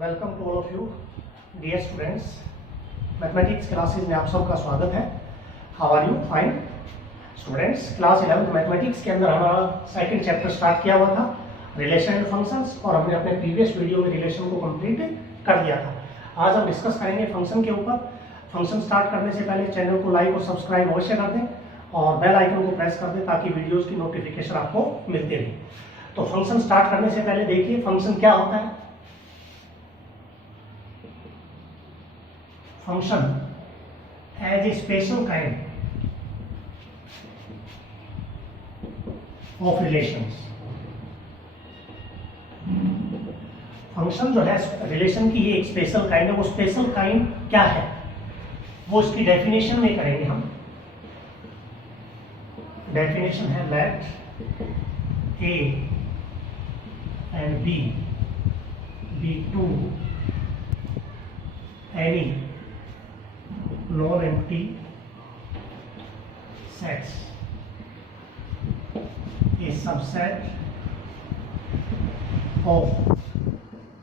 Welcome to all of you dear students. Mathematics classes में आप सबका स्वागत है। How are you? Fine students. Class 11th mathematics के अंदर हमारा सेकंड चैप्टर स्टार्ट किया हुआ था, रिलेशन एंड फंक्शंस, और हमने अपने प्रीवियस वीडियो में रिलेशन को कंप्लीट कर दिया था। आज हम डिस्कस करेंगे फंक्शन के ऊपर। फंक्शन स्टार्ट करने से पहले चैनल को लाइक और सब्सक्राइब अवश्य कर दें और बेल आइकन को प्रेस कर दें ताकि वीडियोस की नोटिफिकेशन आपको मिलती रहे। तो फंक्शन स्टार्ट करने से पहले देखिए फंक्शन क्या होता है। Function as a special kind of relations। Function जो है रिलेशन की ये एक स्पेशल काइंड है। वो स्पेशल काइंड क्या है वो इसकी डेफिनेशन में करेंगे हम। डेफिनेशन है let A and B be two any non-empty sets, a subset of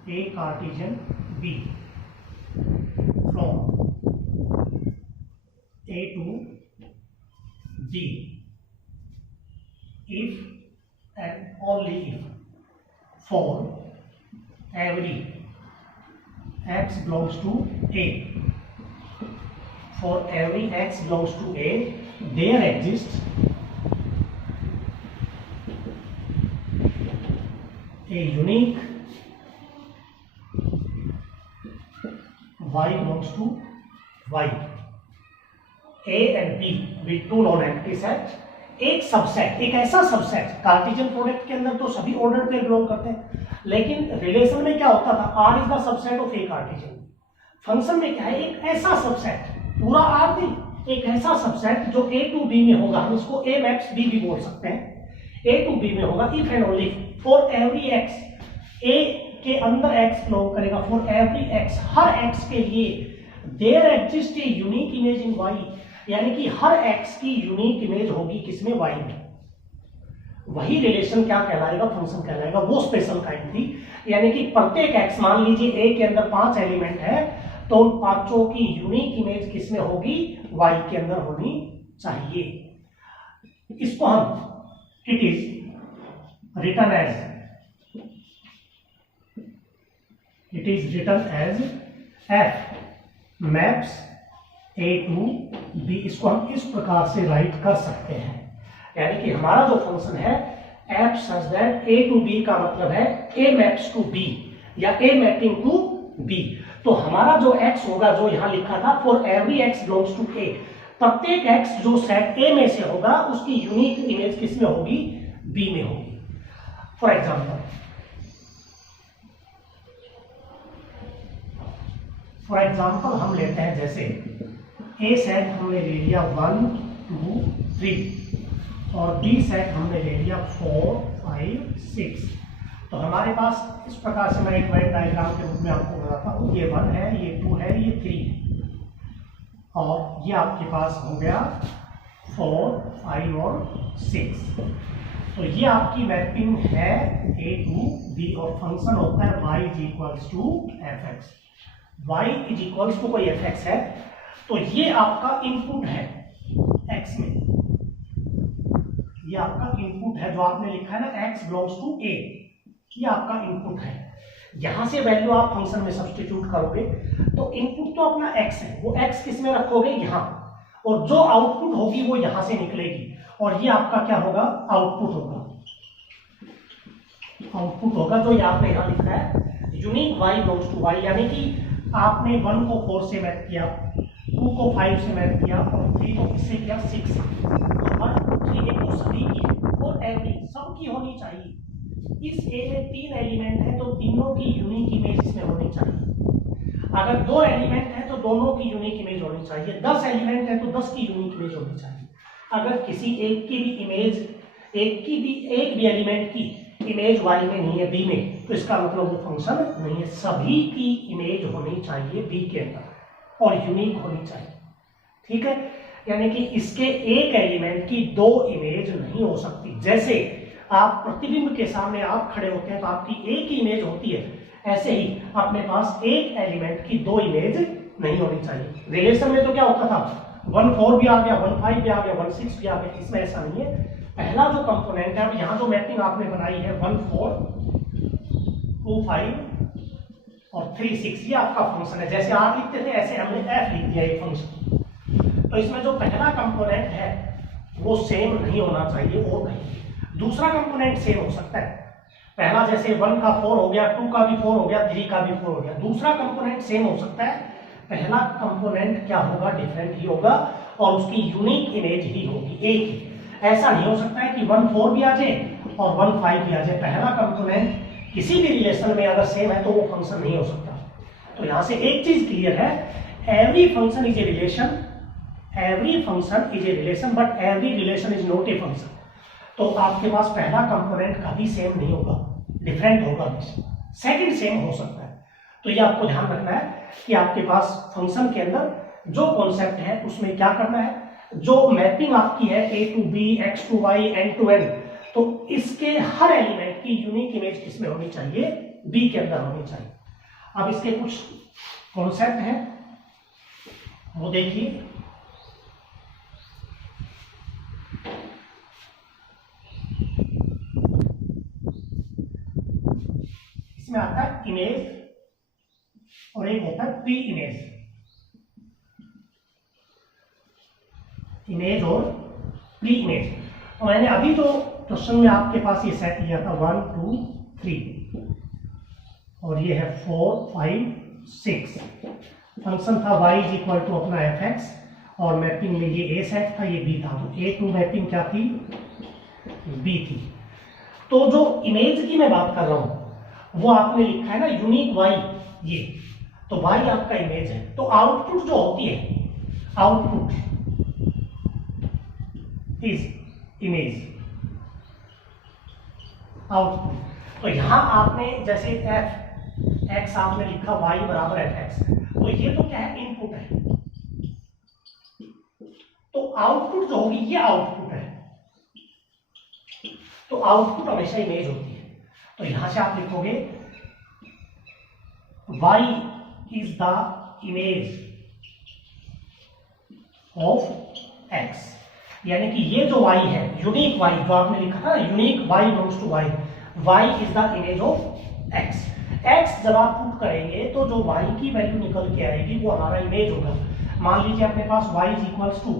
a Cartesian B from A to B if and only if for every x belongs to A, for every x belongs to A, there exists a unique y belongs to y। A and B with two non-empty set, एक subset, एक ऐसा subset. Cartesian product के अंदर तो सभी order पे belong करते हैं, लेकिन रिलेशन में क्या होता था, R is the subset of A Cartesian. Function में क्या है, एक ऐसा सबसेट, पूरा आर नहीं, एक ऐसा सबसेट जो ए टू बी में होगा। हम इसको ए मैप्स बी भी बोल सकते हैं। ए टू बी में होगा if and only for every X, A के अंदर एक्स बिलोंग करेगा, फॉर एवरी एक्स, हर एक्स के लिए there exist a unique image in Y, यानी कि हर एक्स की यूनिक इमेज होगी किसमें, वाई में। वही रिलेशन क्या कहलाएगा, फंक्शन कहलाएगा। वो स्पेशल काइंड थी, यानी कि प्रत्येक एक्स, मान लीजिए ए के अंदर 5 एलिमेंट है तो उन पांचों की यूनिक इमेज किसमें होगी, वाई के अंदर होनी चाहिए। इसको हम it is written as f maps A to B. इसको हम इस प्रकार से राइट कर सकते हैं, यानी कि हमारा जो फंक्शन है f such that A to B का मतलब है ए मैप्स टू बी या ए मैपिंग टू बी। तो हमारा जो x होगा, जो यहां लिखा था for every x belongs to a, प्रत्येक x जो सेट a में से होगा उसकी यूनिक इमेज किस में होगी, b में होगी। फॉर एग्जांपल हम लेते हैं, जैसे a सेट हमने ले लिया 1 2 3 और b सेट हमने ले लिया 4 5 6। तो हमारे पास इस प्रकार से मैं एक वाइट डायग्राम के रूप में आपको बताता हूँ। ये 1 है, ये 2 है, ये 3 और ये आपके पास हो गया 4 5 और 6। तो ये आपकी मैपिंग है ए टू बी और फंक्शन होता है y is equals to f x. Y is equals to कोई एफ एक्स है, तो ये आपका इनपुट है x में। ये आपका इनपुट है जो आपने लिखा है ना, x बिलोंग्स टू a, ये आपका इनपुट है। यहां से वैल्यू आप फंक्शन में सब्स्टिट्यूट करोगे तो इनपुट तो अपना x है, वो x किस में रखोगे, यहां, और जो आउटपुट होगी वो यहां से निकलेगी और ये आपका क्या होगा, आउटपुट होगा। आउटपुट होगा जो ये आपने यहां लिखा है unique y belongs to y, यानी कि आपने 1 को 4 से मैप किया, 2 को 5 से मैप किया और 3 को किससे किया, 6। तो 1 2 3 ये तो सभी की और एवरी सबकी होनी चाहिए। इस ए में 3 एलिमेंट है तो तीनों की यूनिक इमेज इसमें होनी चाहिए। अगर 2 एलिमेंट है तो दोनों की यूनिक इमेज होनी चाहिए। 10 एलिमेंट है तो 10 की यूनिक इमेज होनी चाहिए। अगर किसी एक की भी इमेज, एक भी एलिमेंट की इमेज वाई में नहीं है, बी में, तो इसका मतलब वो फंक्शन नहीं है। सभी की इमेज होनी चाहिए बी के अंदर और यूनिक होनी चाहिए। ठीक है, यानी कि इसके एक एलिमेंट की 2 इमेज नहीं हो सकती। जैसे आप प्रतिबिंब के सामने आप खड़े होते हैं तो आपकी एक ही इमेज होती है, ऐसे ही अपने पास एक एलिमेंट की दो इमेज नहीं होनी चाहिए। रिलेशन में तो क्या होता था, 1 4 भी आ गया, 1 5 भी आ गया, 1 6 भी आ गया, इसमें ऐसा नहीं है। पहला जो कंपोनेंट है, अब यहाँ जो मैपिंग आपने बनाई है 1 4 2 5 और 3 6, ये आपका फंक्शन है। जैसे आप लिखते थे ऐसे हमने एफ लिख दिया एक फंक्शन। तो इसमें जो पहला कंपोनेंट है वो सेम नहीं होना चाहिए और कहीं। दूसरा कंपोनेंट सेम हो सकता है, पहला जैसे 1 का 4 हो गया, 2 का भी 4 हो गया, 3 का भी 4 हो गया। दूसरा कंपोनेंट सेम हो सकता है, पहला कंपोनेंट क्या होगा, डिफरेंट ही होगा और उसकी यूनिक इमेज ही होगी, एक ही। ऐसा नहीं हो सकता है कि 1 4 भी आ जाए और 1 5 भी आ जाए। पहला कंपोनेंट किसी भी रिलेशन में अगर सेम है तो वो फंक्शन नहीं हो सकता। तो यहां से एक चीज क्लियर है, every function is a relation, every function is a relation but every relation is not a function. तो आपके पास पहला कंपोनेंट कभी सेम नहीं होगा, डिफरेंट होगा। सेकंड सेम हो सकता है। तो ये आपको ध्यान रखना है कि आपके पास फंक्शन के अंदर जो कॉन्सेप्ट है उसमें क्या करना है, जो मैपिंग आपकी है a to b, x to y, n to n, तो इसके हर एलिमेंट की यूनिक इमेज किसमें होनी चाहिए, b के अंदर होनी चाहिए। अब इसके कुछ कॉन्सेप्ट हैं वो देखिए। इसमें आता है इमेज और एक होता है प्री इमेज। इमेज और प्री इमेज, तो मैंने अभी तो क्वेश्चन में आपके पास ये सेट लिया था 1 2 3 और ये है 4 5 6। फंक्शन था y इज इक्वल टू अपना fx और मैपिंग में ये a सेट था, ये b था। तो a टू मैपिंग क्या थी, b थी। तो जो इमेज की मैं बात कर रहा हूं वो आपने लिखा है ना यूनिक y, ये तो y आपका इमेज है। तो आउटपुट जो होती है, आउटपुट इज इमेज, आउटपुट। तो यहां आपने जैसे f x आपने लिखा y बराबर fx, तो ये तो क्या है, इनपुट है। तो आउटपुट जो होगी ये आउटपुट है, तो आउटपुट हमेशा इमेज होती है। तो यहां से आप लिखोगे y is the image of x, यानी कि ये जो y है, यूनिक y जो आपने लिखा था ना, unique y belongs to y, y is the image of x। x जब आप पुट करेंगे तो जो y की वैल्यू निकल के आएगी वो हमारा इमेज होगा। मान लीजिए अपने पास y is equals to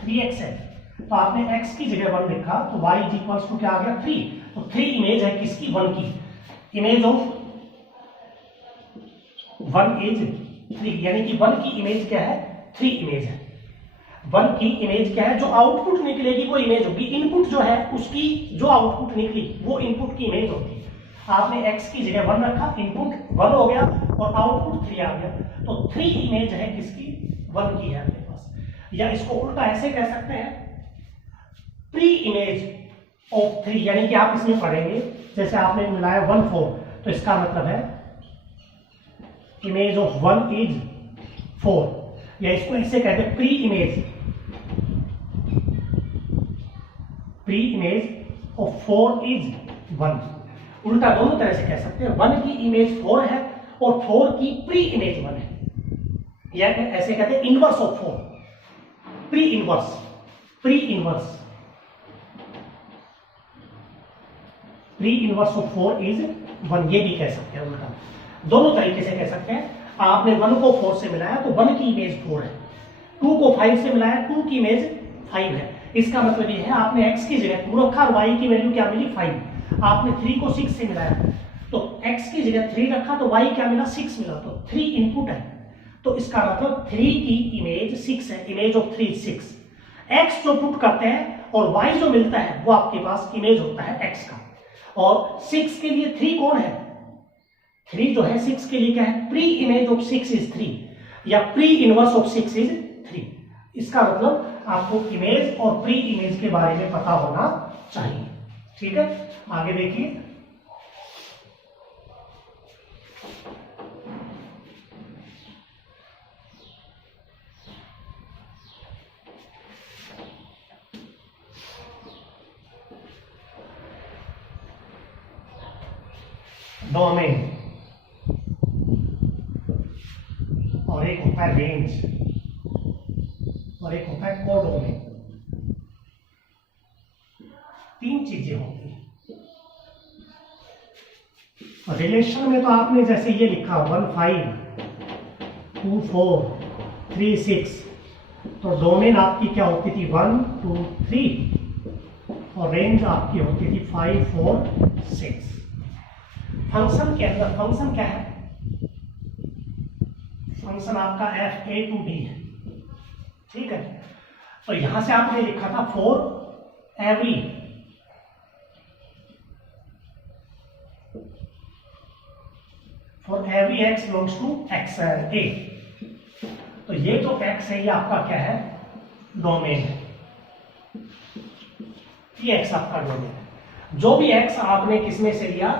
3x है, तो आपने x की जगह 1 लिखा तो y इज इक्वल्स टू क्या आ गया, 3। तो 3 इमेज है किसकी, 1 की। इमेज ऑफ 1 इज 3, यानी कि 1 की इमेज क्या है, 3 इमेज है। 1 की इमेज क्या है, जो आउटपुट निकलेगी वो इमेज होगी। इनपुट जो है उसकी जो आउटपुट निकली वो इनपुट की इमेज होगी। आपने x की जगह 1 रखा, इनपुट 1 हो गया और आउटपुट 3 आ गया। तो 3 इमेज है किसकी, 1 की है अपने पास। या इसको उल्टा ऐसे कह सकते हैं, प्री इमेज ऑफ 3, यानी कि आप इसमें पढ़ेंगे जैसे आपने मिलाया 1 4, तो इसका मतलब है इमेज ऑफ 1 इज 4, या इसको इससे कहते हैं pre image, pre image of 4 is 1। उल्टा दोनों तरह से कह सकते हैं, 1 की इमेज 4 है और 4 की प्री इमेज 1 है, या ऐसे कहते हैं inverse of 4, pre inverse, pre inverse, pre inverse of 4 is 1, ये भी कह सकते हैं उल्टा। दोनों तरीके से कह सकते हैं। आपने 1 को 4 से मिलाया तो 1 की इमेज 4 है, 2 को 5 से मिलाया 2 की इमेज 5 है। इसका मतलब ये है आपने x की जगह 2 रखा और y की वैल्यू क्या मिली, 5। आपने 3 को 6 से मिलाया तो x की जगह 3 रखा तो y क्या मिला, 6 मिला। तो 3 इनपुट है, तो इसका मतलब 3 की इमेज 6 है, इमेज ऑफ 3 6। x जो पुट करते हैं और y जो मिलता है वो आपके पास इमेज होता है x का। और 6 के लिए 3 कौन है, 3 जो है 6 के लिए क्या है, प्री इमेज ऑफ 6 इज 3 या प्री इनवर्स ऑफ 6 इज 3। इसका मतलब आपको इमेज और प्री इमेज के बारे में पता होना चाहिए। ठीक है, आगे देखिए। डोमेन, और एक होता है रेंज और एक होता है कोडोमेन। 3 चीजें होती हैं। रिलेशन में तो आपने जैसे ये लिखा 1 5 2 4 3 6, तो डोमेन आपकी क्या होती थी 1 2 3 और रेंज आपकी होती थी 5 4 6। फंक्शन के अंदर फंक्शन क्या है? फंक्शन आपका f a to d है, ठीक है। तो यहां से आपने लिखा था for every x belongs to x a। तो ये जो x है ये आपका क्या है? डोमेन है। ये x आपका डोमेन है। जो भी x आपने किस में से लिया?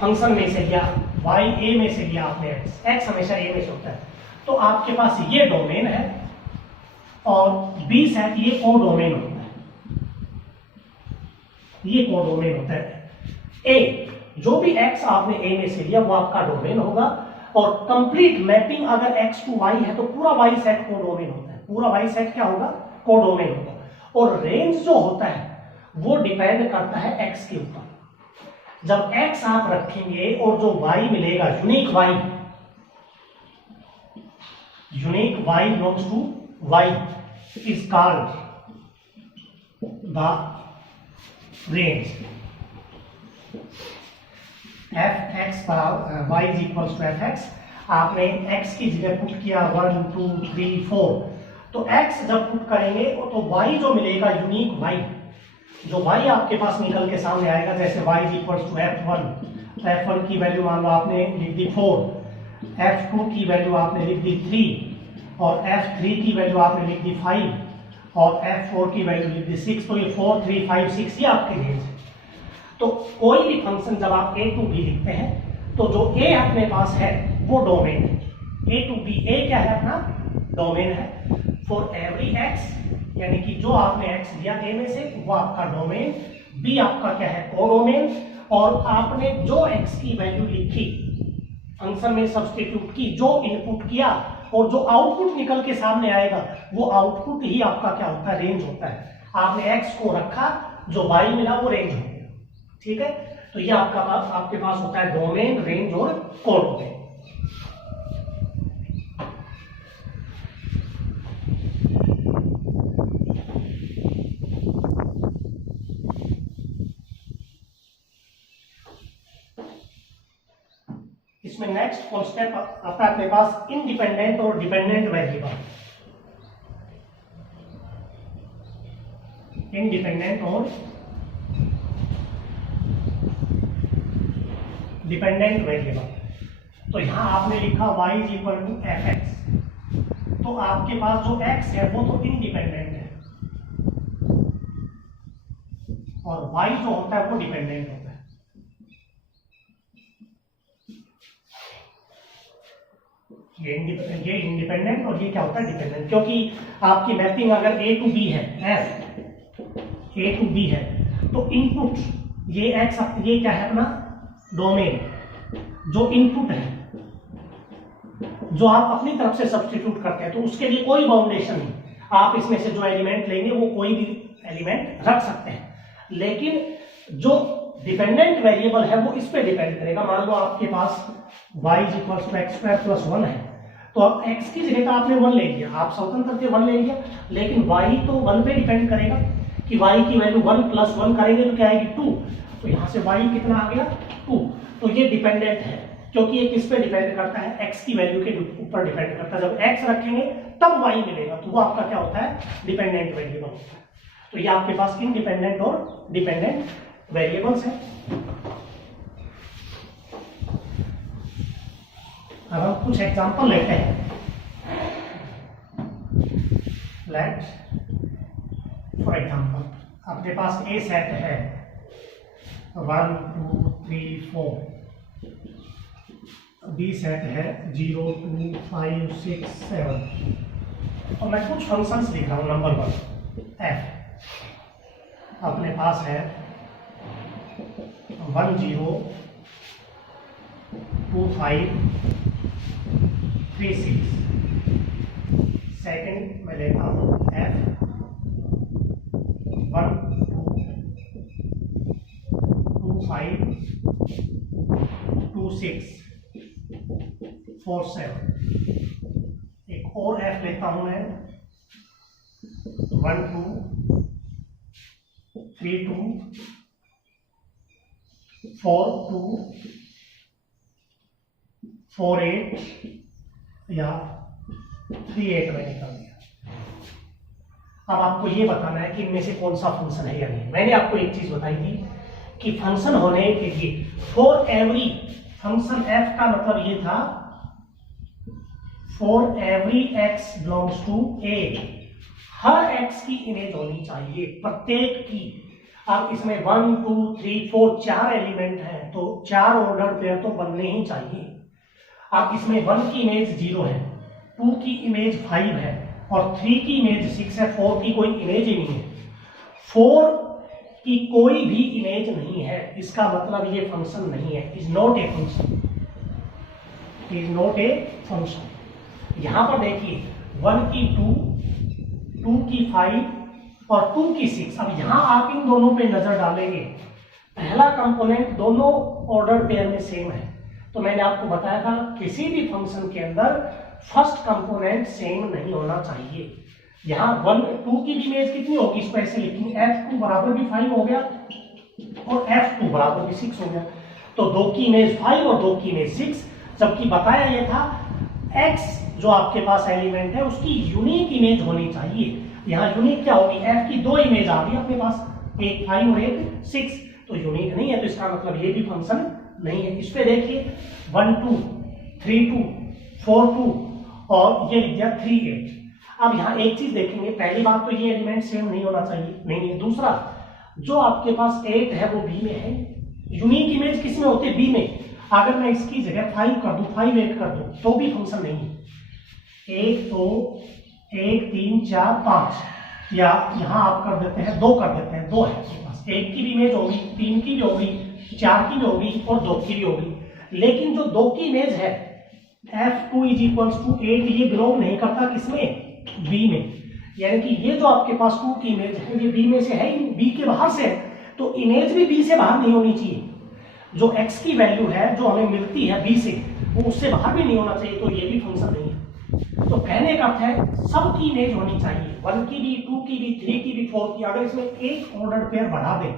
फंक्शन में से लिया, y a में से लिया आपने x हमेशा a में से होता है। तो आपके पास ये डोमेन है और b सेट ये कोडोमेन होता है। ये कोडोमेन होता है। a जो भी x आपने a में से लिया वो आपका डोमेन होगा और कंप्लीट मैपिंग अगर x टू y है तो पूरा y सेट कोडोमेन होता है। पूरा y सेट क्या होगा? कोडोमेन होगा। और रेंज जो होता है वो डिपेंड करता है x के ऊपर। जब x आप रखेंगे और जो y मिलेगा unique y belongs to y is called the range. fx y is equal to fx। आपने x की जगह पुट किया 1 2 3 4, तो x जब पुट करेंगे तो y जो मिलेगा यूनिक y, जो y आपके पास निकल के सामने आएगा, जैसे y is equal to f1, तो f1 की वैल्यू मान लो आपने लिख दी 4, f2 की वैल्यू आपने लिख दी 3 और f3 की वैल्यू आपने लिख दी 5 और f4 की वैल्यू लिख दी 6। तो ये 4 3 5 6 ये आपकी रेंज है। तो कोई भी फंक्शन जब आप a टू b लिखते हैं तो जो a अपने पास है वो डोमेन है। a टू b, a क्या है? अपना डोमेन है। फॉर एवरी x, यानी कि जो आपने x लिया a में से वो आपका डोमेन, b आपका क्या है? कोडोमेन। और आपने जो x की वैल्यू लिखी फंक्शन में सब्स्टिट्यूट की, जो इनपुट किया और जो आउटपुट निकल के सामने आएगा वो आउटपुट ही आपका क्या होता है? रेंज होता है। आपने x को रखा, जो y मिला वो रेंज हो गया, ठीक है। तो ये आपके पास होता है डोमेन, रेंज और कोडोमेन। इसमें नेक्स्ट कॉन्सेप्ट आता है अपने पास इंडिपेंडेंट और डिपेंडेंट वेरिएबल। इंडिपेंडेंट और डिपेंडेंट वेरिएबल। तो यहां आपने लिखा y is equal to fx, तो आपके पास जो x है वो तो इंडिपेंडेंट है और y जो होता है वो डिपेंडेंट होता है। ये इंडिपेंडेंट और ये क्या होता है? डिपेंडेंट। क्योंकि आपकी मैपिंग अगर a टू b है, f a टू b है, तो इनपुट ये x, ये क्या है? अपना डोमेन। जो इनपुट है जो आप अपनी तरफ से सब्स्टिट्यूट करते हैं तो उसके लिए कोई बाउंडेशन नहीं, आप इसमें से जो एलिमेंट लेंगे वो कोई भी एलिमेंट रख सकते हैं। लेकिन जो डिपेंडेंट वेरिएबल है वो इस पे डिपेंड करेगा। मान लो आपके पास y is equal to x square plus 1 है, तो अब x की जगह का आपने 1 ले लिया, आप स्वतंत्र से 1 ले लिया, लेकिन y तो 1 पे डिपेंड करेगा कि y की वैल्यू 1 प्लस 1 करेंगे तो क्या आएगी? 2। तो यहां से y कितना आ गया? 2। तो ये डिपेंडेंट है क्योंकि ये किस पे डिपेंड करता है? x की वैल्यू के ऊपर डिपेंड करता है। जब x रखेंगे तब y मिलेगा, तो वो आपका क्या होता है? डिपेंडेंट वेरिएबल होता है। तो ये आपके पास इंडिपेंडेंट और डिपेंडेंट वेरिएबल्स हैं। अब हम कुछ एग्जांपल लेते हैं। लेट फॉर एग्जांपल आपके पास ए सेट है 1 2 3 4, बी सेट है 0 2 5 6 7, और मैं कुछ फंक्शंस लिख रहा हूं। नंबर 1 एफ अपने पास है 1 0 2 5 3 6। सेकंड मैं लेता हूँ F 1 2 5 2 6 4 7। एक और F लेता हूं मैं 1 2 3 2 4 2 4 8 या 3 8 में निकल गया। अब आपको ये बताना है कि इनमें से कौन सा फंक्शन है या नहीं। मैंने आपको एक चीज बताई थी कि फंक्शन होने के लिए फॉर एवरी फंक्शन f का मतलब ये था for every x belongs to a, हर x की इमेज होनी चाहिए, प्रत्येक की। अब इसमें 1 2 3 4 4 एलिमेंट हैं तो 4 ऑर्डर पेयर तो बनने ही चाहिए। अब इसमें 1 की इमेज 0 है, 2 की इमेज 5 है और 3 की इमेज 6 है, 4 की कोई इमेज ही नहीं है। 4 की कोई भी इमेज नहीं है, इसका मतलब ये फंक्शन नहीं है, is not a function, is not a function. यहां पर देखिए 1 की 2 2 की 5 और 2 की 6। अब यहां आप इन दोनों पे नजर डालेंगे, पहला कंपोनेंट दोनों ऑर्डर पेयर में सेम है। तो मैंने आपको बताया था किसी भी फंक्शन के अंदर फर्स्ट कंपोनेंट सेम नहीं होना चाहिए। यहाँ 1 2 की भी इमेज कितनी होगी, इस पर ऐसे लिखेंगे f2 बराबर भी 5 हो गया और f2 बराबर भी 6 हो गया। तो 2 की इमेज 5 और 2 की इमेज 6, जबकि बताया यह था x जो आपके पास एलिमेंट है उसकी यूनिक इमेज होनी चाहिए। यहाँ यूनिक क्या होगी, f की 2 इमेज आ गई अपने पास, एक 5 और एक 6, तो यूनिक नहीं है, तो इसका मतलब ये भी फंक्शन नहीं है। इस पे देखिए 1 2 3 2 4 2 और ये लिख दिया 3 8। अब यहाँ एक चीज देखेंगे, पहली बात तो ये एलिमेंट सेम नहीं होना चाहिए, नहीं है। दूसरा, जो आपके पास 8 है वो बी में है, यूनिक इमेज किस में होती है, बी में। अगर मैं इसकी जगह 5 कर दूं, 5 8 कर दूं तो भी फंक्शन नहीं है। 1 2 1 3 4 5 या यहाँ आप कर देते हैं 2 कर देते हैं, 2 है आपके पास, 1 की भी इमेज होगी, 3 की भी होगी, 4 की भी होगी और 2 की भी होगी। लेकिन जो 2 की इमेज है f2 = 8, ये बिलोंग नहीं करता किसमें, b में। यानी कि ये जो आपके पास 2 की इमेज है ये b में से है, b के बाहर से है, तो इमेज भी b से बाहर नहीं होनी चाहिए। जो x की वैल्यू है जो हमें मिलती है b से, वो उससे बाहर भी नहीं होना चाहिए, तो ये भी फंक्शन नहीं है। तो कहने का अर्थ है सबकी इमेज होनी चाहिए, 1 की भी, 2 की भी, 3 की भी, 4 की। अगर इसमें एक ऑर्डर पेयर बढ़ा दें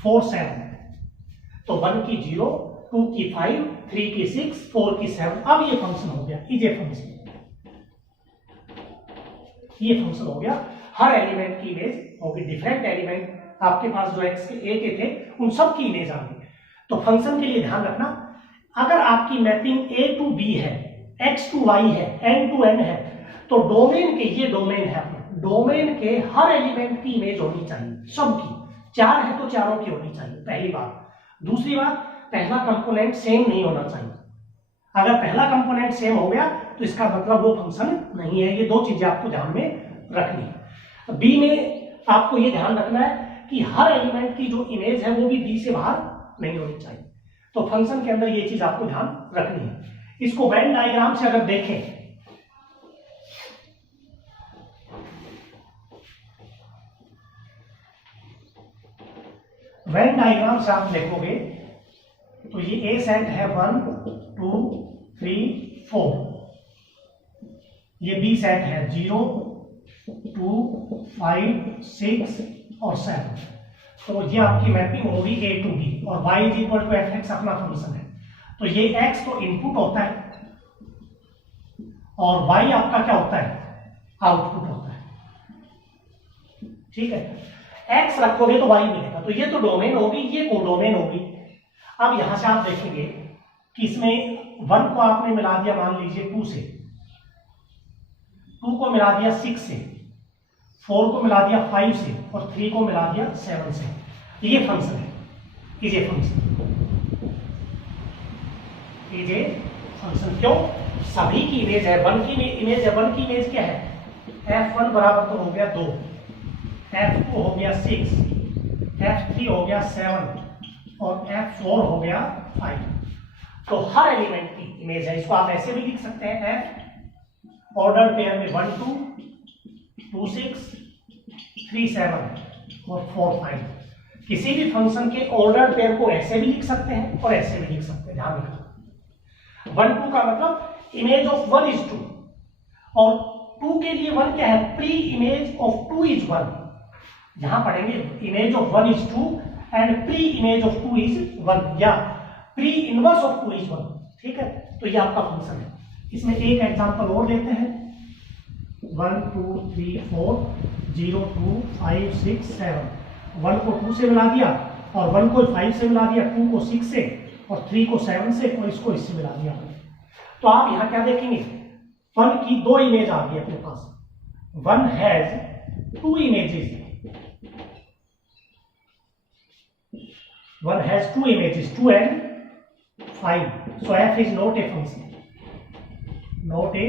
4 7, तो 1 की 0, 2 की 5, 3 की 6, 4 की 7। अब ये फंक्शन हो गया, ये फंक्शन, ये फंक्शन हो गया। हर एलिमेंट की इमेज होगी, डिफरेंट एलिमेंट आपके पास जो x के a के थे उन सब की इमेज आ गई। तो फंक्शन के लिए ध्यान रखना, अगर आपकी मैपिंग a टू b है, x टू y है, n टू n है, तो डोमेन के, ये डोमेन है, डोमेन के हर एलिमेंट की इमेज होनी चाहिए, सबकी। 4 है तो चारों की होनी चाहिए, पहली बात। दूसरी बात, पहला कंपोनेंट सेम नहीं होना चाहिए। अगर पहला कंपोनेंट सेम हो गया तो इसका मतलब वो फंक्शन नहीं है। ये 2 चीजें आपको ध्यान में रखनी है। बी में आपको ये ध्यान रखना है कि हर एलिमेंट की जो इमेज है वो भी बी से बाहर नहीं होनी चाहिए। तो फंक्शन के अंदर ये चीज आपको ध्यान रखनी है। इसको वेन डायग्राम से अगर देखें, वेन डायग्राम से आप देखोगे तो ये ए सेट है 1 2 3 4, ये बी सेट है 0 2 5 6 और 7। तो ये आपकी मैपिंग होगी ए टू बी, और y = f(x) अपना फंक्शन है। तो ये x तो इनपुट होता है और y आपका क्या होता है, आउटपुट होता है। ठीक है, x रखोगे तो y मिलेगा, तो ये तो डोमेन होगी, ये कोडोमेन होगी। अब यहां से आप देखेंगे कि इसमें 1 को आपने मिला दिया मान लीजिए 2 से, 2 को मिला दिया 6 से, 4 को मिला दिया 5 से और 3 को मिला दिया 7 से। ये फंक्शन है, ये फंक्शन, ये फंक्शन। क्यों, सभी की इमेज है, 1 की इमेज है। 1 की इमेज क्या है, f1 बराबर तो हो गया 2, f2 हो गया 6, f3 हो गया 7 और f4 हो गया 5। तो हर एलिमेंट की इमेज है। इसको आप ऐसे भी लिख सकते हैं एफ ऑर्डर पेयर में 1 2 2 6 3 7 और 4 5। किसी भी फंक्शन के ऑर्डर पेयर को ऐसे भी लिख सकते हैं और ऐसे भी लिख सकते हैं। ध्यान रखना 1 2 का मतलब इमेज ऑफ 1 is 2 और 2 के लिए 1 क्या है, प्री इमेज ऑफ 2 is 1। यहां पढ़ेंगे image of 1 is 2 and pre image of 2 is 1 या प्री इनवर्स ऑफ 2 is 1। ठीक है, तो ये आपका फंक्शन है। इसमें एक एग्जांपल और लेते हैं 1 2 3 4 0 2 5 6 7। 1 को 2 से मिला दिया और 1 को 5 से मिला दिया, 2 को 6 से और 3 को 7 से और इसको इससे मिला दिया। तो आप यहां क्या देखेंगे, 1 की 2 इमेज आ गई अपने पास। 1 has 2 images, 1 has 2 images, 2 and 5. So f is not a function, not a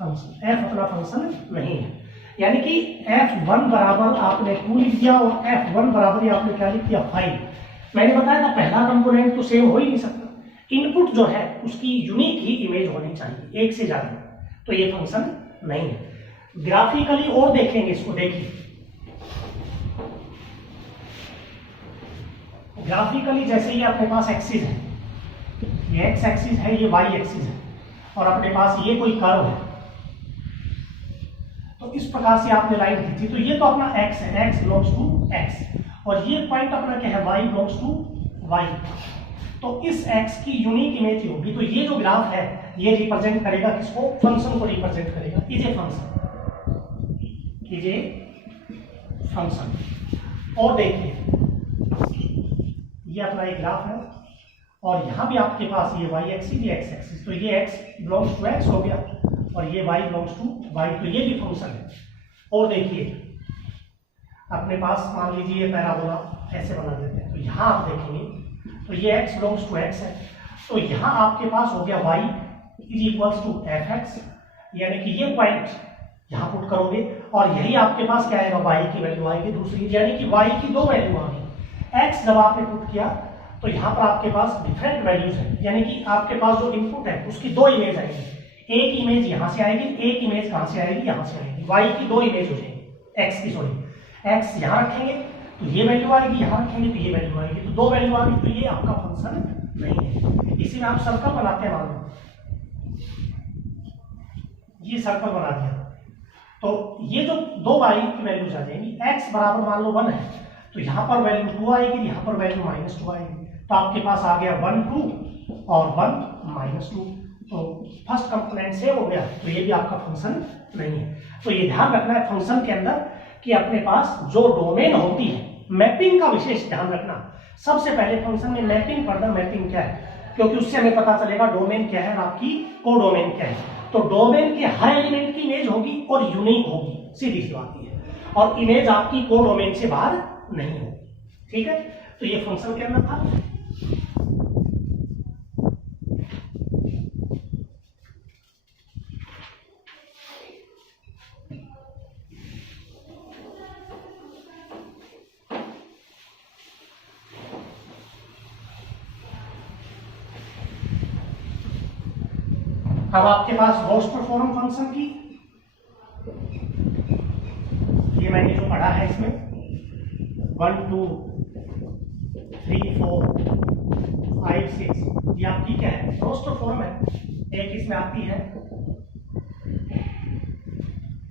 function. f अपना फंक्शन नहीं है। यानी कि f1 बराबर आपने 2 लिख दिया और f1 बराबर ही आपने क्या लिख दिया 5। मैंने बताया था पहला कंपोनेंट तो सेम हो ही नहीं सकता, इनपुट जो है उसकी यूनिक ही इमेज होनी चाहिए, एक से ज्यादा, तो ये फंक्शन नहीं है। ग्राफिकली और देखेंगे इसको, देखिए ग्राफिकली जैसे ये अपने पास एक्सिस है, ये एक्स एक्सिस है, ये वाई एक्सिस है और अपने पास ये कोई कर्व है, तो इस प्रकार से आपने लाइन खींची, तो ये तो अपना एक्स है, एक्स बिलोंग्स टू एक्स और ये पॉइंट अपना क्या है, वाई बिलोंग्स टू वाई। तो इस एक्स की यूनिक इमेज होगी। तो ये जो ग्राफ है ये रिप्रेजेंट करेगा किसको, फंक्शन को रिप्रेजेंट करेगा। Is a function, is a function. और देखिए ये अपना एक ग्राफ है और यहां भी आपके पास ये वाई एक्सिस, ये एक्स एक्सिस, तो ये एक्स बिलोंग्स टू एक्स हो गया और ये वाई बिलोंग्स टू वाई, तो ये भी फंक्शन है। और देखिए अपने पास मान लीजिए ये पैराबोला ऐसे बना देते हैं, तो यहां आप देखेंगे तो ये x बिलोंग्स टू x है, तो यहां आपके पास हो गया y is equals to f x, यानी कि ये पॉइंट यहां पुट करोगे और यही आपके पास क्या आएगा, y की वैल्यू आएगी दूसरी, यानी कि y की 2 वैल्यू आ गई। x जब आपने पुट किया तो यहाँ पर आपके पास डिफरेंट वैल्यूज है, यानी कि आपके पास जो इनपुट है उसकी 2 इमेज आएगी। एक इमेज यहाँ से आएगी, एक इमेज कहाँ से आएगी, यहाँ से आएगी। y की 2 इमेज हो जाएगी, x की सॉरी, x यहाँ रखेंगे तो ये वैल्यू आएगी, यहाँ रखेंगे तो ये वैल्यू आएगी, तो 2 वैल्यू आ गई, तो ये आपका फंक्शन नहीं है। इसी में आप सर्कल बनाते हैं, मान लो ये सर्कल बना दिया, तो ये जो 2 y की वैल्यूज आ जाएंगी, x बराबर मान लो 1 है तो यहाँ पर वैल्यू 2 आएगी, यहाँ पर वैल्यू -2 आएगी, तो आपके पास आ गया 1 2 और 1 -2, तो फर्स्ट कंपोनेंट से हो गया, तो ये भी आपका फंक्शन नहीं है। तो ये ध्यान रखना है फंक्शन के अंदर कि अपने पास जो डोमेन होती है, मैपिंग का विशेष ध्यान रखना। सबसे पहले फंक्शन में मैपिंग पढ़ना, मैपिंग क्या है, क्योंकि उससे हमें पता चलेगा डोमेन क्या है और आपकी कोडोमेन क्या है। तो डोमेन के हर एलिमेंट की इमेज होगी और यूनिक होगी, सीधी सी बात है, और इमेज आपकी कोडोमेन से बाहर नहीं होगी। ठीक है, तो ये फंक्शन के अंदर था। अब आपके पास रोस्ट परफॉर्म फंक्शन की, ये मैंने जो पढ़ा है इसमें 1 2 3 4 5 6, ये आपकी क्या है, रोस्ट फॉर्म है। एक इसमें आती है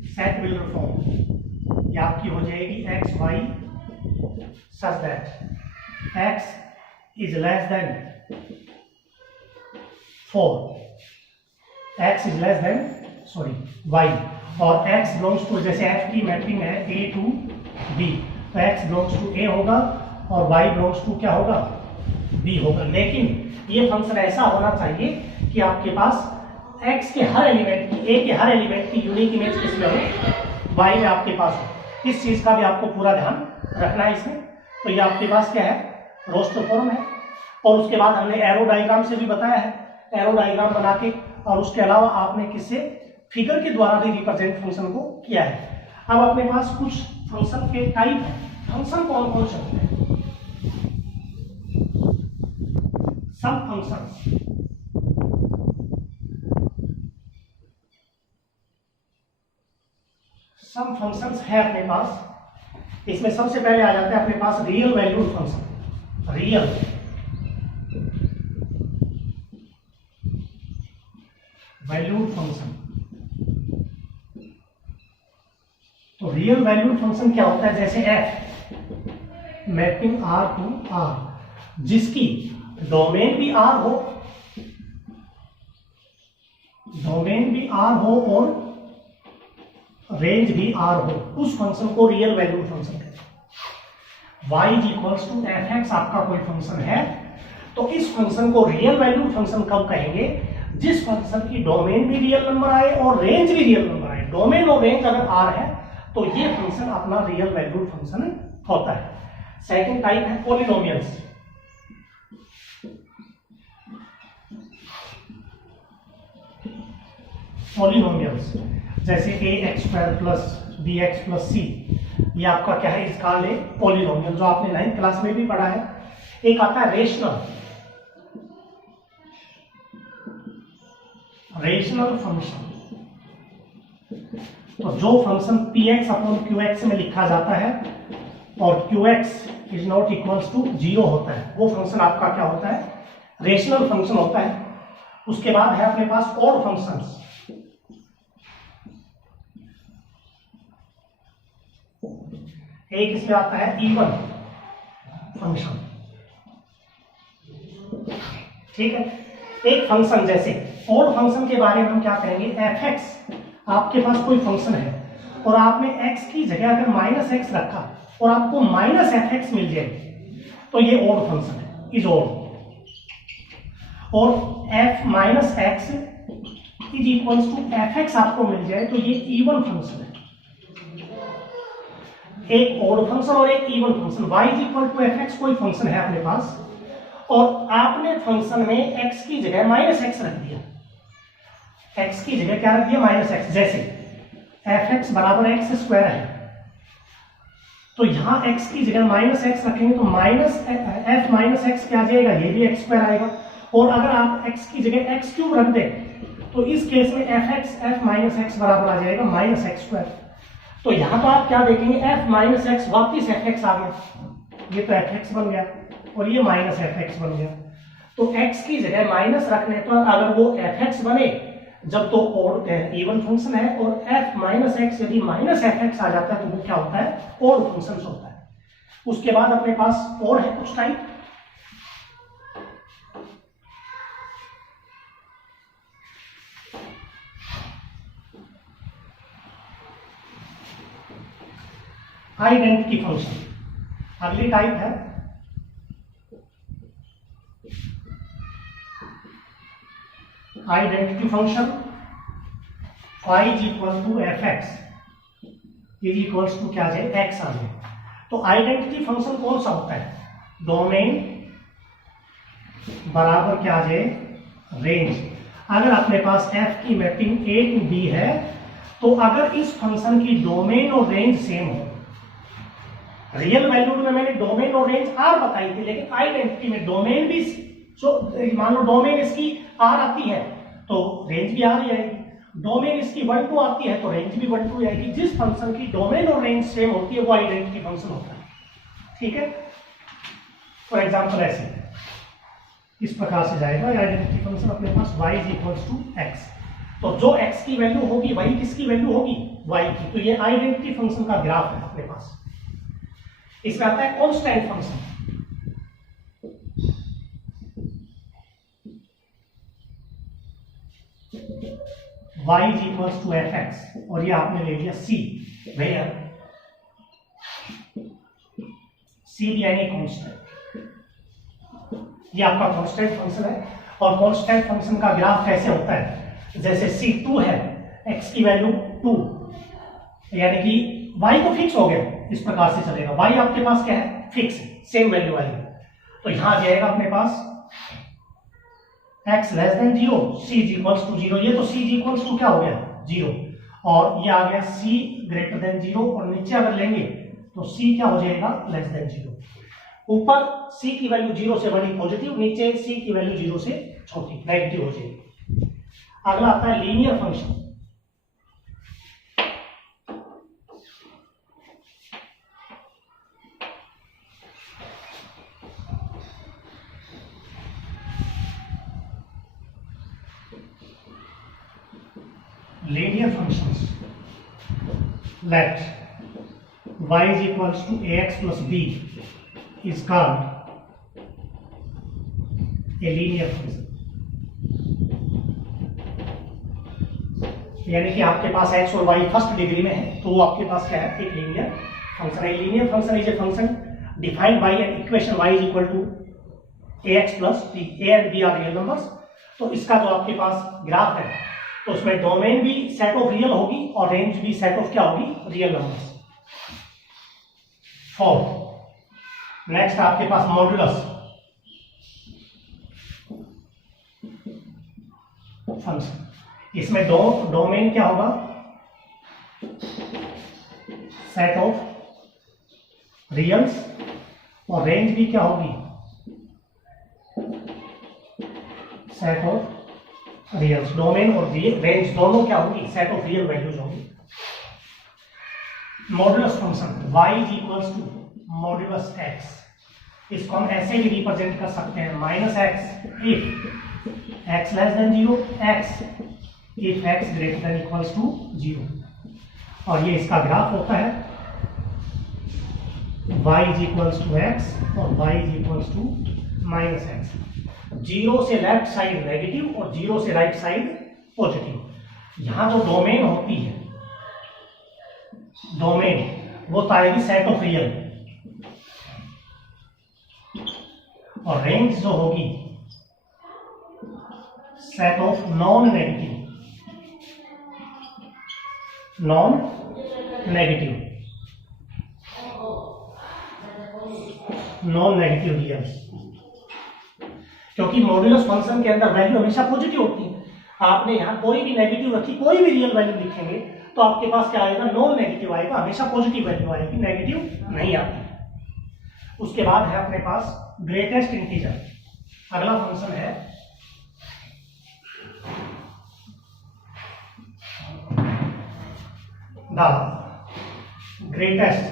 सेट बिल्डर फॉर्म, ये आपकी हो जाएगी x y such that x is less than 4, x is less than y, और x belongs to, जैसे f की मैपिंग है a to b, तो x belongs to a होगा और y belongs to क्या होगा, b होगा। लेकिन ये फंक्शन ऐसा होना चाहिए कि आपके पास x के हर एलिमेंट की, a के हर एलिमेंट की यूनिक इमेज किसमें हो, y में आपके पास हो। इस चीज का भी आपको पूरा ध्यान रखना है इसमें। तो ये आपके पास क्या है, रोस्टर फॉर्म है। और उसके बाद हमने एरो डायग्राम से भी बताया है, एरो डायग्राम बना के, और उसके अलावा आपने किससे, फिगर के द्वारा भी रिप्रेजेंट फंक्शन को किया है। अब अपने पास कुछ फंक्शन के टाइप है। फंक्शन कौन कौन से होते हैं, सम फंक्शंस है अपने पास। इसमें सबसे पहले आ जाता है अपने पास real valued function. Real valued function, तो रियल वैल्यूड फंक्शन क्या होता है, जैसे f mapping R to R, जिसकी डोमेन भी R हो, डोमेन भी R हो और रेंज भी R हो, उस फंक्शन को रियल वैल्यूड फंक्शन कहते हैं। y equals to f x आपका कोई फंक्शन है, तो इस फंक्शन को रियल वैल्यूड फंक्शन कब कहेंगे, जिस फंक्शन की डोमेन भी रियल नंबर आए और रेंज भी रियल नंबर आए। डोमेन और रेंज अगर R है तो ये फंक्शन अपना रियल वैल्यूड फंक्शन होता है। सेकंड टाइप है पॉलिनोमियल्स। पॉलिनोमियल्स जैसे ax² plus bx plus c, ये आपका क्या है, इसका ले पॉलिनोमियल, जो आपने 9th क्लास में भी पढ़ा है। एक आता है रेशनल फंक्शन, तो जो फंक्शन px अपॉन qx में लिखा जाता है और qx is not equals to 0 होता है, वो फंक्शन आपका क्या होता है, रेशनल फंक्शन होता है। उसके बाद है अपने पास ऑड फंक्शंस। एक इसमें आता है इवन फंक्शन, ठीक है। एक फंक्शन जैसे ऑड फंक्शन के बारे में हम क्या कहेंगे, एफ एक्स आपके पास कोई फंक्शन है और आपने x की जगह अगर -x रखा और आपको -f(x) मिल जाए तो ये ऑड फंक्शन है, इज ऑड। और f-x is equals to f(x) आपको मिल जाए तो ये इवन फंक्शन है। एक ऑड फंक्शन और एक even function. y is equal to f(x) कोई फंक्शन है अपने पास और आपने फंक्शन में x की जगह -x रख दिया, x की जगह क्या रख दिया, -x। जैसे f(x) बराबर x² है, तो यहां x की जगह -x रखेंगे तो f-x क्या आ जाएगा, ये भी x² आएगा। और अगर आप x की जगह x³ रख दें तो इस केस में f(x) f-x बराबर आ जाएगा -x²। तो यहां तो आप क्या देखेंगे, f-x वापिस f(x) आ गया, ये तो f(x) बन गया और ये -f(x) बन गया। तो x की जगह माइनस रखने पर अगर वो f(x) बने जब तो ऑड इवन फंक्शन है, और f-x यदि -f(x) आ जाता है तो वो क्या होता है, ऑड फंक्शन होता है। उसके बाद अपने पास और है कुछ टाइप। आइडेंटिटी फंक्शन अगली टाइप है। Identity function y is equal to f(x) is equals to क्या आ जाए, x आ जाए। तो आइडेंटिटी फंक्शन कौन सा होता है, डोमेन बराबर क्या आ जाए, रेंज। अगर अपने पास f की मैपिंग a टू b है तो अगर इस फंक्शन की डोमेन और रेंज सेम हो, रियल वैल्यूड में मैंने डोमेन और रेंज r बताई थी, लेकिन आइडेंटिटी में डोमेन भी, मान लो डोमेन इसकी r आती है तो रेंज भी r ही आएगी, डोमेन इसकी 1 2 आती है तो रेंज भी 1 2 आएगी। जिस फंक्शन की डोमेन और रेंज सेम होती है वो आइडेंटिटी फंक्शन होता है, ठीक है। फॉर एग्जांपल ऐसे इस प्रकार से जाएगा आइडेंटिटी फंक्शन अपने पास y is equals to x, तो जो x की वैल्यू होगी वही किसकी वैल्यू होगी, y की। तो ये आइडेंटिटी फंक्शन का ग्राफ है अपने पास। इसमें आता है constant function. y is equals to f(x) और ये आपने ले लिया c, वेयर c यानी कांस्टेंट, ये आपका कांस्टेंट फंक्शन है। और कांस्टेंट फंक्शन का ग्राफ कैसे होता है, जैसे c2 है, x की वैल्यू 2, यानी कि y तो फिक्स हो गया, इस प्रकार से चलेगा। y आपके पास क्या है, फिक्स, सेम वैल्यू आएगी। तो यहां जाएगा अपने पास x less than 0, c is equals to 0, ये तो c इज इक्वल्स टू क्या हो गया, 0, और ये आ गया c ग्रेटर देन 0, और नीचे अगर लेंगे तो c क्या हो जाएगा, लेस देन 0। ऊपर c की वैल्यू 0 से बड़ी पॉजिटिव, नीचे c की वैल्यू 0 से छोटी नेगेटिव हो जाएगी। अगला आता है linear function. linear functions, let y is equals to ax plus b is called a linear function। यानी कि आपके पास x और y फर्स्ट डिग्री में है तो वो आपके पास क्या है, एक लीनियर फंक्शन है। Linear function is a function defined by an equation y is equal to ax plus b। a and b are real numbers. तो इसका जो आपके पास ग्राफ है तो उसमें डोमेन भी सेट ऑफ रियल होगी और रेंज भी सेट ऑफ क्या होगी, रियल नंबर्स। फोर नेक्स्ट आपके पास मॉड्यूलस फंक्शन। इसमें डोमेन क्या होगा, सेट ऑफ रियल्स और रेंज भी क्या होगी, सेट ऑफ रियल्स। डोमेन और रेंज दोनों क्या होगी, सेट ऑफ रियल वैल्यूज होगी। Modulus function y is equals to modulus x। इसको हम ऐसे भी रिप्रेजेंट कर सकते हैं minus x if x less than 0, x if x greater than equals to 0। और ये इसका ग्राफ होता है y is equals to x और y is equals to minus x. 0 से लेफ्ट साइड नेगेटिव और 0 से राइट साइड पॉजिटिव। यहां जो डोमेन होती है, डोमेन वो आएगी सेट ऑफ रियल और रेंज जो होगी set of non negative, non negative, non negative reals. क्योंकि मॉड्यूलस फंक्शन के अंदर वैल्यू हमेशा पॉजिटिव होती है। आपने यहाँ कोई भी नेगेटिव रखी, कोई भी रियल वैल्यू लिखेंगे तो आपके पास क्या आएगा, नॉन नेगेटिव आएगा, हमेशा पॉजिटिव वैल्यू आएगी, नेगेटिव नहीं आती। उसके बाद है अपने पास ग्रेटेस्ट इंटीजर। अगला फंक्शन है the greatest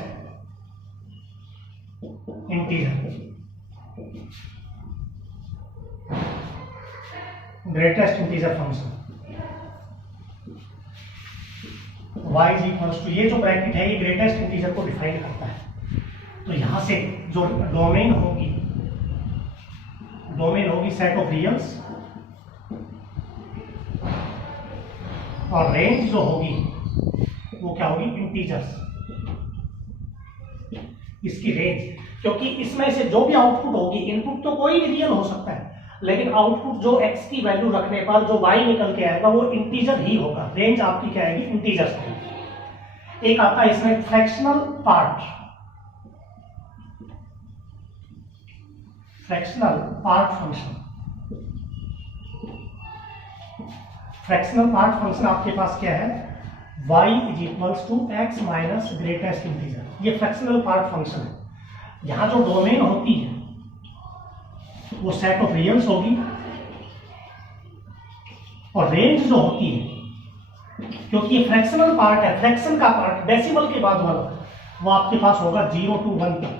integer. Greatest integer function y is equals to, ये जो ब्रैकेट है ये ग्रेटेस्ट इंटीजर को डिफाइन करता है। तो यहां से जो डोमेन होगी, डोमेन होगी सेट ऑफ रियल्स और रेंज जो होगी वो क्या होगी, इंटीजर्स। इसकी रेंज, क्योंकि इसमें से जो भी आउटपुट होगी, इनपुट तो कोई भी रियल हो सकता है लेकिन आउटपुट जो x की वैल्यू रखने पर जो y निकल के आएगा वो इंटीजर ही होगा। रेंज आपकी क्या आएगी, इंटीजर्स होगी। एक आता है इसमें fractional part, fractional part function. Fractional part function आपके पास क्या है, y is equals to x minus greatest integer. ये फ्रैक्शनल पार्ट फंक्शन है। यहां जो डोमेन होती है वो सेट ऑफ रियल्स होगी और रेंज जो होती है, क्योंकि ये फ्रैक्शनल पार्ट है, फ्रैक्शन का पार्ट डेसिमल के बाद वाला वो आपके पास होगा 0 to 1 तक,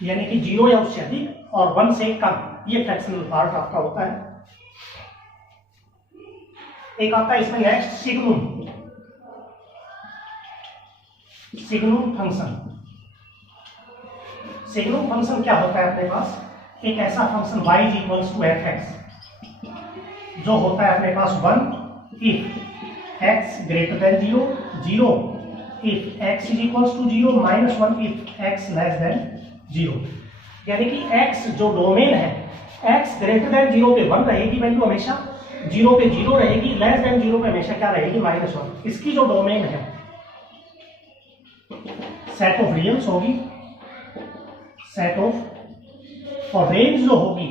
यानी कि 0 या उससे अधिक और 1 से कम। ये फ्रैक्शनल पार्ट आपका होता है। एक आता है इसमें next signum, signum function. Signum function क्या होता है अपने पास, एक ऐसा function y is equals to fx जो होता है अपने पास 1 if x greater than 0, 0 if x is equals to 0, -1 if x less than 0। यानी कि x जो डोमेन है, x ग्रेटर देन 0 पे 1 रहेगी वैल्यू हमेशा, 0 पे 0 रहेगी, लेस देन 0 पे हमेशा क्या रहेगी, -1। इसकी जो डोमेन है सेट ऑफ रियल्स होगी, सेट ऑफ, और रेंज जो होगी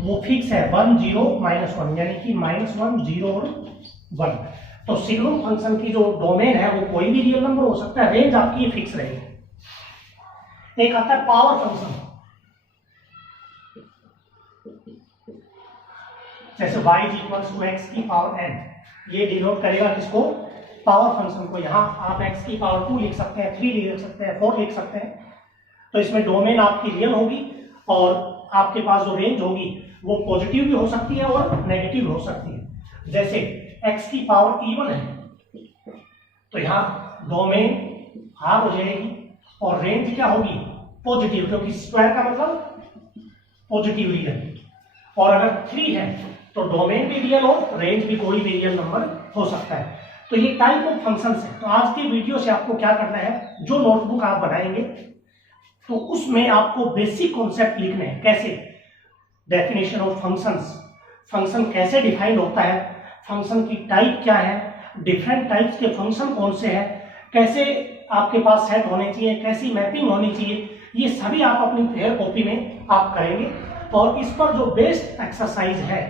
वो फिक्स है 1 0 -1, यानी कि -1 0 और 1। तो सिग्नम फंक्शन की जो डोमेन है वो कोई भी रियल नंबर हो सकता है, रेंज आपकी फिक्स रहेगी। एक आता है पावर फंक्शन। जैसे y is equal to x की पावर n, ये डिनोट करेगा किसको, पावर फंक्शन को। यहाँ आप x की पावर 2 लिख सकते हैं, 3 लिख सकते हैं, 4 लिख सकते हैं। तो इसमें डोमेन आपकी रियल होगी और आपके पास जो रेंज होगी वो पॉजिटिव भी हो सकती है और नेगेटिव भी हो सकती है। जैसे x की पावर इवन है तो यहाँ डोमेन हाफ हो जाएगी और रेंज क्या होगी, पॉजिटिव, क्योंकि स्क्वायर का मतलब पॉजिटिव रियल। और अगर 3 है तो डोमेन भी रियल और रेंज भी कोई भी रियल नंबर हो सकता है। तो ये टाइप ऑफ फंक्शंस है। तो आज की वीडियो से आपको क्या करना है, जो नोटबुक आप बनाएंगे तो उसमें आपको बेसिक कॉन्सेप्ट लिखने हैं। कैसे, डेफिनेशन ऑफ फंक्शंस, फंक्शन कैसे डिफाइन होता है, फंक्शन की टाइप क्या है, डिफरेंट टाइप्स के फंक्शन कौन से हैं, कैसे आपके पास सेट होने चाहिए, कैसी मैपिंग होनी चाहिए, ये सभी आप अपनी फेयर कॉपी में आप करेंगे। और इस पर जो बेस्ट एक्सरसाइज है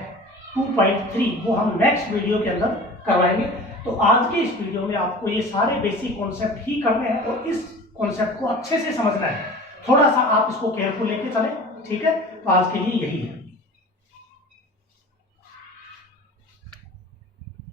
2.3 वो हम नेक्स्ट वीडियो के अंदर करवाएंगे। तो आज के इस वीडियो में आपको ये सारे बेसिक कॉन्सेप्ट ही करने हैं और इस कॉन्सेप्ट को अच्छे से समझना है। थोड़ा सा आप इसको केयरफुल लेके चलें, ठीक है। तो आज के लिए यही है।